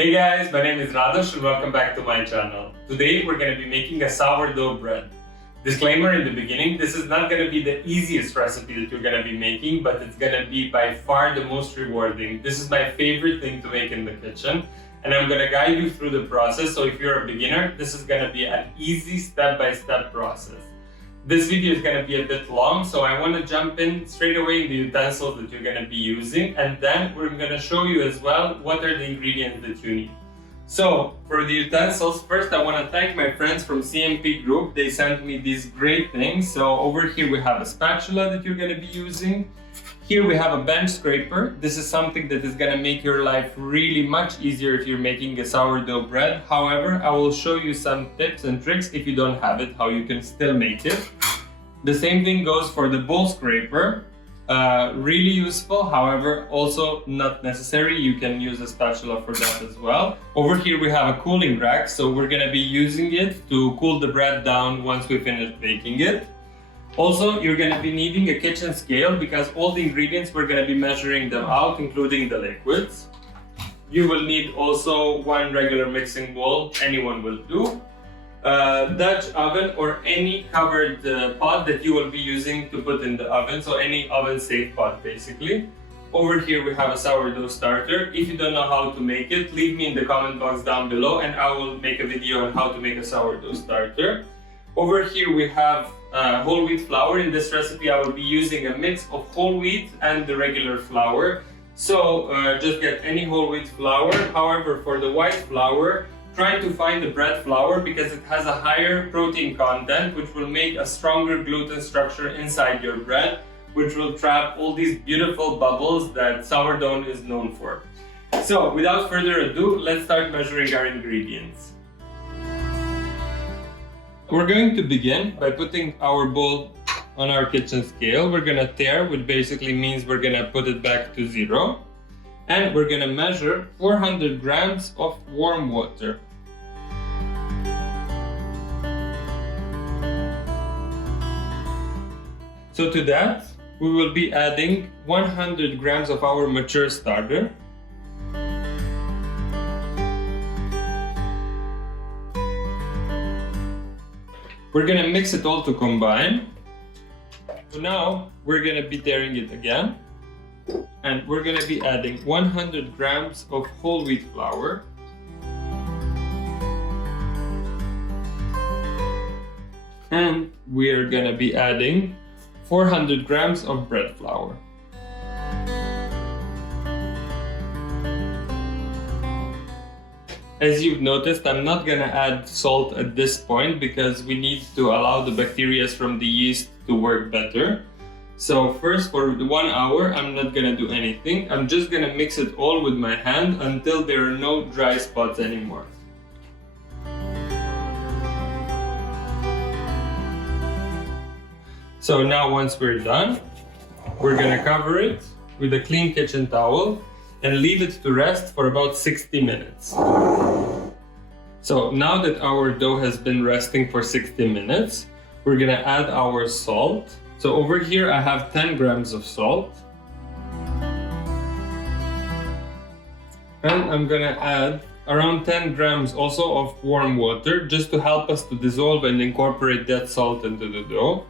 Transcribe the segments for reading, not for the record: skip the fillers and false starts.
Hey guys, my name is Radosh and welcome back to my channel. Today we're going to be making a sourdough bread. Disclaimer in the beginning, this is not going to be the easiest recipe that you're going to be making, but it's going to be by far the most rewarding. This is my favorite thing to make in the kitchen, and I'm going to guide you through the process. So if you're a beginner, this is going to be an easy step-by-step process. This video is going to be a bit long, so I want to jump in straight away in the utensils that you're going to be using, and then we're going to show you as well what are the ingredients that you need. So for the utensils, first I want to thank my friends from CMP Group. They sent me these great things. So over here we have a spatula that you're going to be using. Here we have a bench scraper. This is something that is going to make your life really much easier if you're making a sourdough bread. However, I will show you some tips and tricks if you don't have it, how you can still make it. The same thing goes for the bowl scraper. Really useful, however, also not necessary. You can use a spatula for that as well. Over here we have a cooling rack, so we're going to be using it to cool the bread down once we finish baking it. Also, you're going to be needing a kitchen scale because all the ingredients we're going to be measuring them out, including the liquids. You will need also one regular mixing bowl, anyone will do. Dutch oven or any covered pot that you will be using to put in the oven, so any oven safe pot basically. Over here we have a sourdough starter. If you don't know how to make it, leave me in the comment box down below and I will make a video on how to make a sourdough starter. Over here we have whole wheat flour. In this recipe I will be using a mix of whole wheat and the regular flour. So just get any whole wheat flour. However, for the white flour, try to find the bread flour because it has a higher protein content, which will make a stronger gluten structure inside your bread, which will trap all these beautiful bubbles that sourdough is known for. So without further ado, let's start measuring our ingredients. We're going to begin by putting our bowl on our kitchen scale. We're gonna tare, which basically means we're gonna put it back to 0. And we're gonna measure 400 grams of warm water. So to that, we will be adding 100 grams of our mature starter. We're gonna mix it all to combine. So now we're gonna be tearing it again. And we're gonna be adding 100 grams of whole wheat flour. And we're gonna be adding 400 grams of bread flour. As you've noticed, I'm not gonna add salt at this point because we need to allow the bacteria from the yeast to work better. So first, for the 1 hour, I'm not gonna do anything. I'm just gonna mix it all with my hand until there are no dry spots anymore. So now once we're done, we're gonna cover it with a clean kitchen towel and leave it to rest for about 60 minutes. So now that our dough has been resting for 60 minutes, we're gonna add our salt. So over here I have 10 grams of salt. And I'm gonna add around 10 grams also of warm water just to help us to dissolve and incorporate that salt into the dough.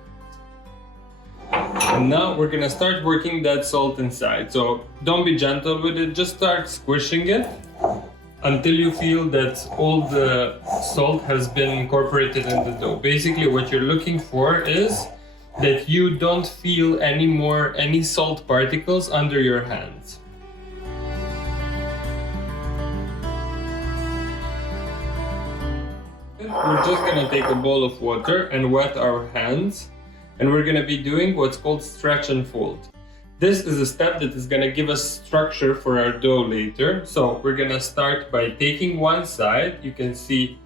And now we're gonna start working that salt inside. So don't be gentle with it, just start squishing it until you feel that all the salt has been incorporated in the dough. Basically what you're looking for is that you don't feel any salt particles under your hands. We're just gonna take a bowl of water and wet our hands, and we're gonna be doing what's called stretch and fold. This is a step that is gonna give us structure for our dough later. So we're gonna start by taking one side, you can see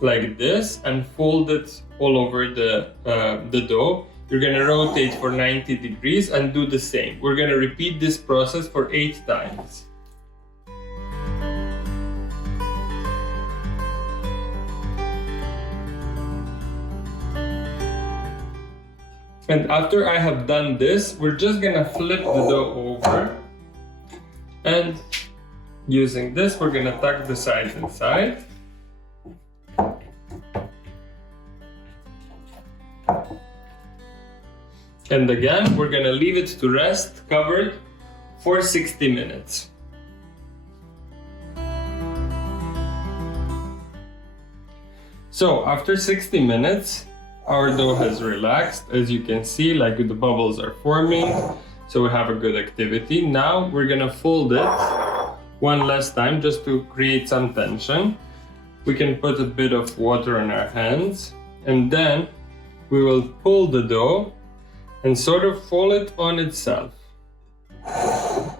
like this, and fold it all over the dough. You're gonna rotate for 90 degrees and do the same. We're gonna repeat this process for 8 times. And after I have done this, we're just gonna flip the dough over and Using this, we're gonna tuck the sides inside. And again, we're gonna leave it to rest covered for 60 minutes. So after 60 minutes, our dough has relaxed. As you can see, like the bubbles are forming, so we have a good activity. Now we're gonna fold it one last time just to create some tension. We can put a bit of water on our hands, and then we will pull the dough and sort of fold it on itself.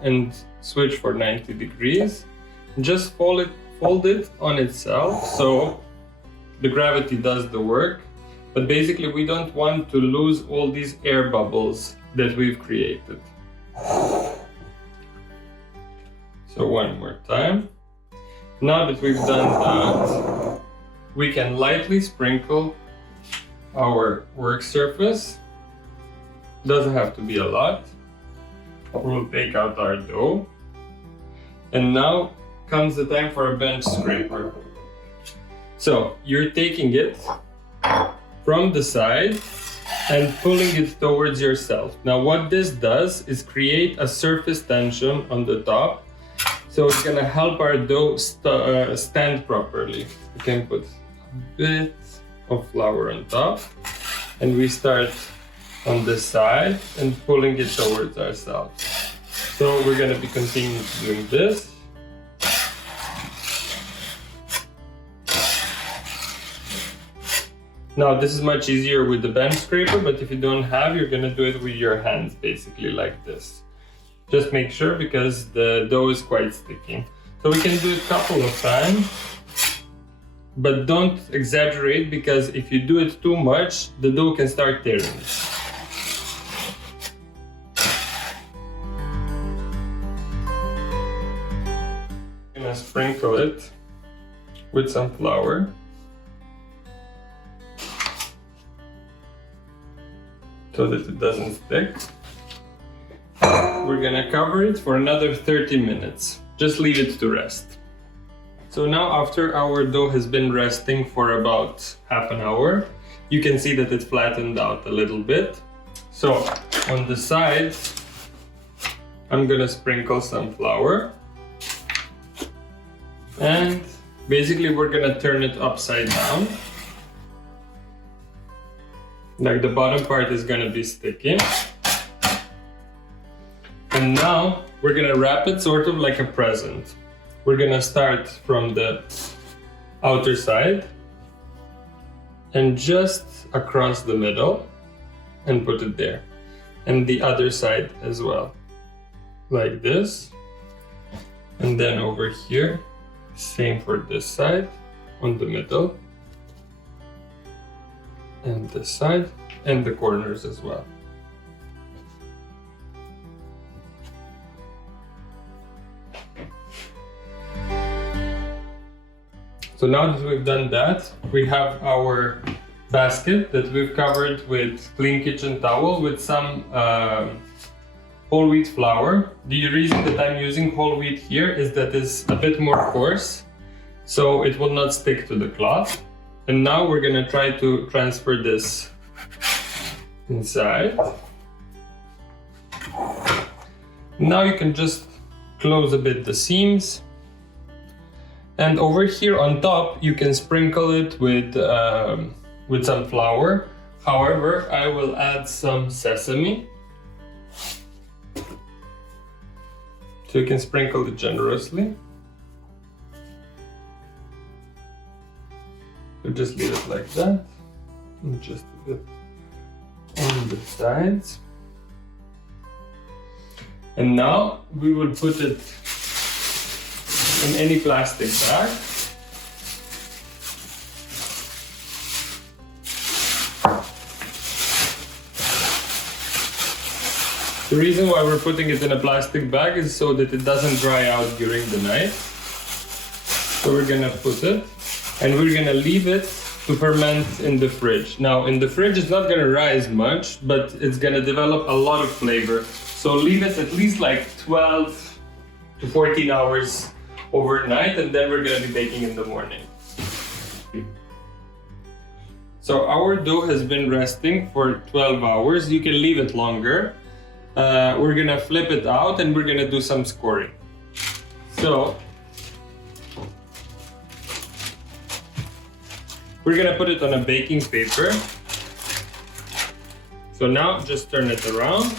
And switch for 90 degrees. Just fold it on itself, so the gravity does the work. But basically we don't want to lose all these air bubbles that we've created. So one more time. Now that we've done that, we can lightly sprinkle our work surface. Doesn't have to be a lot. We'll take out our dough. And now comes the time for a bench scraper. So you're taking it from the side and pulling it towards yourself. Now what this does is create a surface tension on the top. So it's gonna help our dough stand properly. We can put a bit of flour on top, and we start on this side and pulling it towards ourselves. So we're gonna be continuing doing this. Now this is much easier with the bench scraper, but if you don't have, you're gonna do it with your hands, basically like this. Just make sure, because the dough is quite sticky. So we can do it a couple of times, but don't exaggerate, because if you do it too much, the dough can start tearing. I'm gonna sprinkle it with some flour. So that it doesn't stick. We're gonna cover it for another 30 minutes. Just leave it to rest. So now after our dough has been resting for about half an hour, you can see that it flattened out a little bit. So on the sides, I'm gonna sprinkle some flour. And basically we're gonna turn it upside down. Like the bottom part is gonna be sticky. And now we're gonna wrap it sort of like a present. We're gonna start from the outer side and just across the middle and put it there. And the other side as well. Like this. And then over here, same for this side, on the middle. And this side, and the corners as well. So now that we've done that, we have our basket that we've covered with clean kitchen towel with some whole wheat flour. The reason that I'm using whole wheat here is that it's a bit more coarse, so it will not stick to the cloth. And now we're gonna try to transfer this inside. Now you can just close a bit the seams. And over here on top, you can sprinkle it with some flour. However, I will add some sesame. So you can sprinkle it generously. So just leave it like that, and just a bit on the sides. And now we will put it in any plastic bag. The reason why we're putting it in a plastic bag is so that it doesn't dry out during the night. So we're gonna put it, and we're gonna leave it to ferment in the fridge. Now in the fridge it's not gonna rise much, but it's gonna develop a lot of flavor. So leave it at least like 12 to 14 hours overnight, and then we're gonna be baking in the morning. So our dough has been resting for 12 hours. You can leave it longer. We're gonna flip it out and we're gonna do some scoring. So we're gonna put it on a baking paper. So now just turn it around.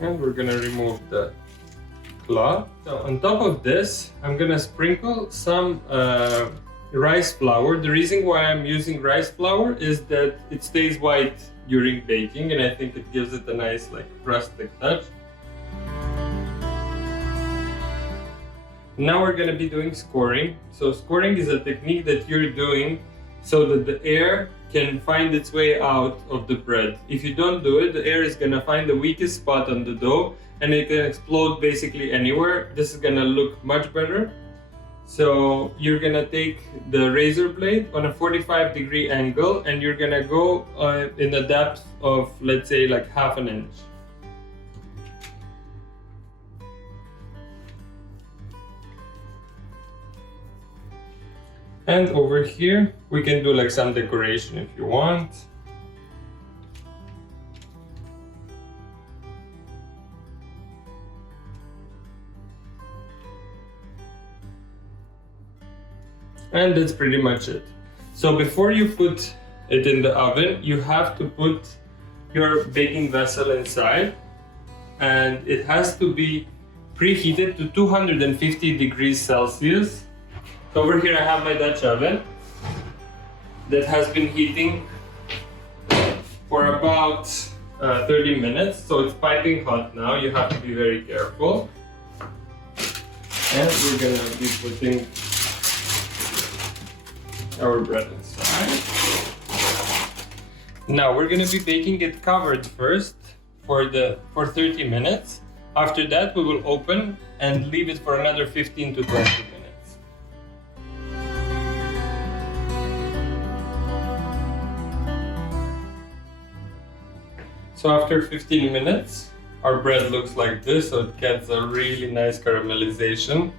And we're gonna remove the cloth. So on top of this, I'm gonna sprinkle some rice flour. The reason why I'm using rice flour is that it stays white during baking, and I think it gives it a nice rustic touch. Now we're gonna be doing scoring. So scoring is a technique that you're doing so that the air can find its way out of the bread. If you don't do it, the air is gonna find the weakest spot on the dough and it can explode basically anywhere. This is gonna look much better. So you're gonna take the razor blade on a 45-degree angle and you're gonna go in a depth of, let's say, half an inch. And over here, we can do some decoration if you want. And that's pretty much it. So before you put it in the oven, you have to put your baking vessel inside, and it has to be preheated to 250 degrees Celsius. So over here I have my Dutch oven that has been heating for about 30 minutes. So it's piping hot now. You have to be very careful. And we're gonna be putting our bread inside. Now we're gonna be baking it covered first for 30 minutes. After that, we will open and leave it for another 15 to 20 minutes. So after 15 minutes, our bread looks like this, so it gets a really nice caramelization.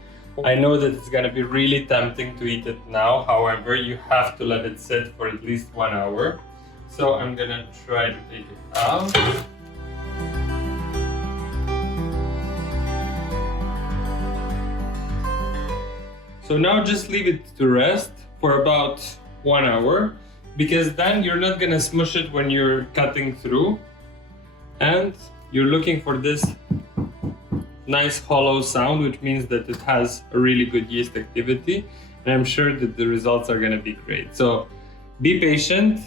I know that it's gonna be really tempting to eat it now, however, you have to let it sit for at least 1 hour. So I'm gonna try to take it out. So now just leave it to rest for about 1 hour, because then you're not gonna smush it when you're cutting through. And you're looking for this nice hollow sound, which means that it has a really good yeast activity. And I'm sure that the results are gonna be great. So be patient,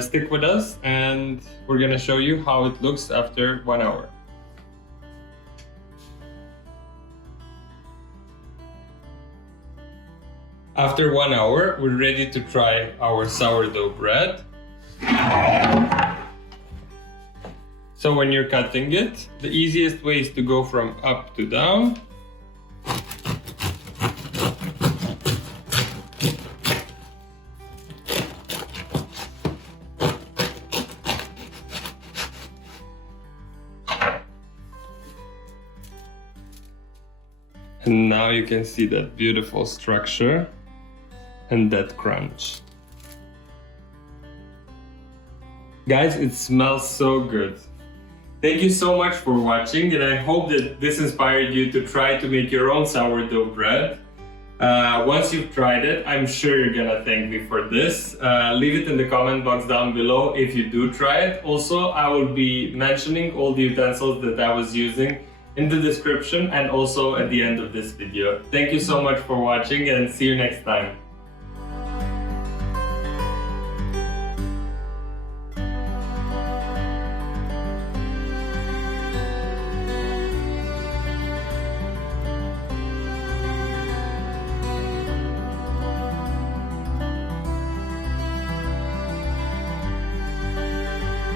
stick with us, and we're gonna show you how it looks after 1 hour. After 1 hour, we're ready to try our sourdough bread. So when you're cutting it, the easiest way is to go from up to down. And now you can see that beautiful structure and that crunch. Guys, it smells so good. Thank you so much for watching, and I hope that this inspired you to try to make your own sourdough bread. Once you've tried it, I'm sure you're gonna thank me for this. Leave it in the comment box down below if you do try it. Also, I will be mentioning all the utensils that I was using in the description and also at the end of this video. Thank you so much for watching, and see you next time.